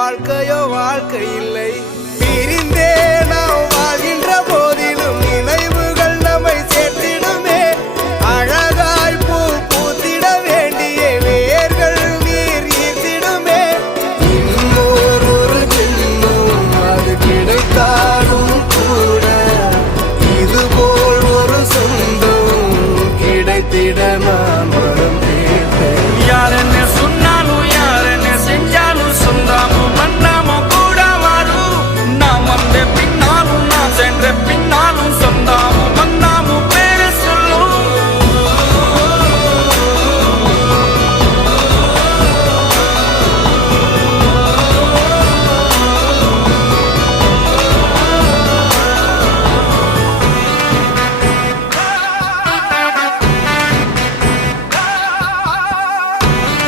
வாழ்க்கையோ வாழ்க்கை இல்லை பிரிந்தே நாம் வாழ்கின்ற போதிலும் நினைவுகள் நம்மை சேர்த்திடுமே. அழகாய் பூ பூத்திட வேண்டிய வேர்கள் நீர் ஈர்த்திடுமே. இன்னோர் ஒரு அது கிடைத்தாலும் கூட இதுபோல் ஒரு சொந்தம் கிடைத்திடமா